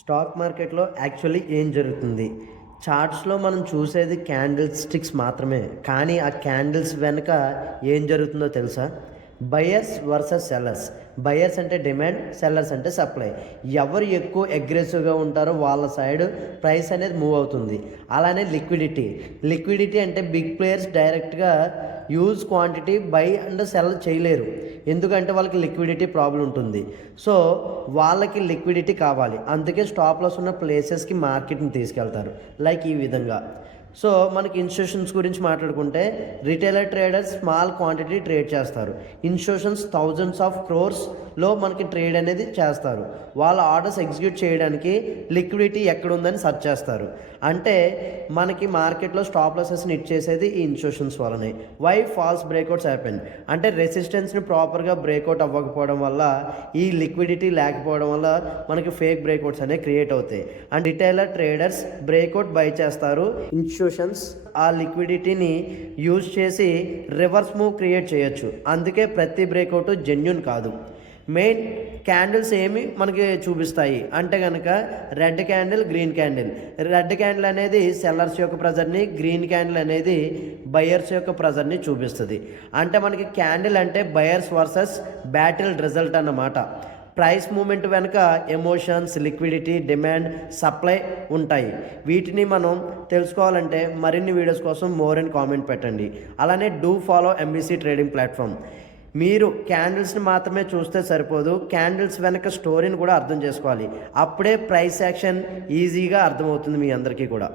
Stock మార్కెట్లో actually ఏం జరుగుతుంది? చార్ట్స్‌లో మనం చూసేది క్యాండిల్ స్టిక్స్ మాత్రమే. కానీ ఆ క్యాండిల్స్ వెనక ఏం జరుగుతుందో తెలుసా? Buyers versus sellers. బయర్స్ అంటే డిమాండ్, సెల్లర్స్ అంటే సప్లై. ఎవరు ఎక్కువ అగ్రెసివ్‌గా ఉంటారో వాళ్ళ సైడ్ ప్రైస్ అనేది మూవ్ అవుతుంది. అలానే లిక్విడిటీ. లిక్విడిటీ అంటే బిగ్ ప్లేయర్స్ డైరెక్ట్‌గా huge quantity by and cell చేయలేరు. ఎందుకంటే వాళ్ళకి లిక్విడిటీ ప్రాబ్లం ఉంటుంది. సో వాళ్ళకి లిక్విడిటీ కావాలి. అందుకే స్టాప్ లాస్ ఉన్న ప్లేసెస్‌కి మార్కెట్‌ని తీసుకెళ్తారు. లైక్ ఈ విధంగా. సో మనకి ఇన్స్టిట్యూషన్స్ గురించి మాట్లాడుకుంటే retailer traders small quantity trade చేస్తారు. ఇన్స్టిట్యూషన్స్ థౌజండ్స్ ఆఫ్ క్రోర్స్లో మనకి ట్రేడ్ అనేది చేస్తారు. వాళ్ళ ఆర్డర్స్ ఎగ్జిక్యూట్ చేయడానికి లిక్విడిటీ ఎక్కడుందని సెర్చ్ చేస్తారు. అంటే మనకి మార్కెట్లో స్టాప్ లాసెస్ని హిట్ చేసేది ఈ ఇన్స్టిట్యూషన్స్ వల్లనే. వై ఫాల్స్ బ్రేక్అవుట్స్ హ్యాపెన్ అంటే రెసిస్టెన్స్ని ప్రాపర్గా బ్రేక్అవుట్ అవ్వకపోవడం వల్ల, ఈ లిక్విడిటీ లేకపోవడం వల్ల మనకి ఫేక్ బ్రేక్అవుట్స్ అనేవి క్రియేట్ అవుతాయి. And retailer traders breakout by చేస్తారు. ఇన్స్టిట్యూషన్స్ ఆ లిక్విడిటీని యూజ్ చేసి రివర్స్ మూవ్ క్రియేట్ చేయొచ్చు. అందుకే ప్రతి బ్రేక్అవుట్ జెన్యూన్ కాదు. మెయిన్ క్యాండిల్స్ ఏమి మనకి చూపిస్తాయి అంటే కనుక red candle, green candle. Red candle అనేది సెల్లర్స్ యొక్క ప్రెజర్ని, గ్రీన్ క్యాండిల్ అనేది బయర్స్ యొక్క ప్రెజర్ని చూపిస్తుంది. అంటే మనకి క్యాండిల్ అంటే బయర్స్ వర్సెస్ బ్యాటిల్ రిజల్ట్ అన్నమాట. ప్రైస్ మూమెంట్ వెనుక ఎమోషన్స్, లిక్విడిటీ, డిమాండ్, సప్లై ఉంటాయి. వీటిని మనం తెలుసుకోవాలంటే మరిన్ని వీడియోస్ కోసం మోర్ అండ్ కామెంట్ పెట్టండి. అలానే do follow MBC trading platform. మీరు క్యాండిల్స్ని మాత్రమే చూస్తే సరిపోదు, క్యాండిల్స్ వెనక స్టోరీని కూడా అర్థం చేసుకోవాలి. అప్పుడే ప్రైస్ యాక్షన్ ఈజీగా అర్థమవుతుంది మీ అందరికీ కూడా.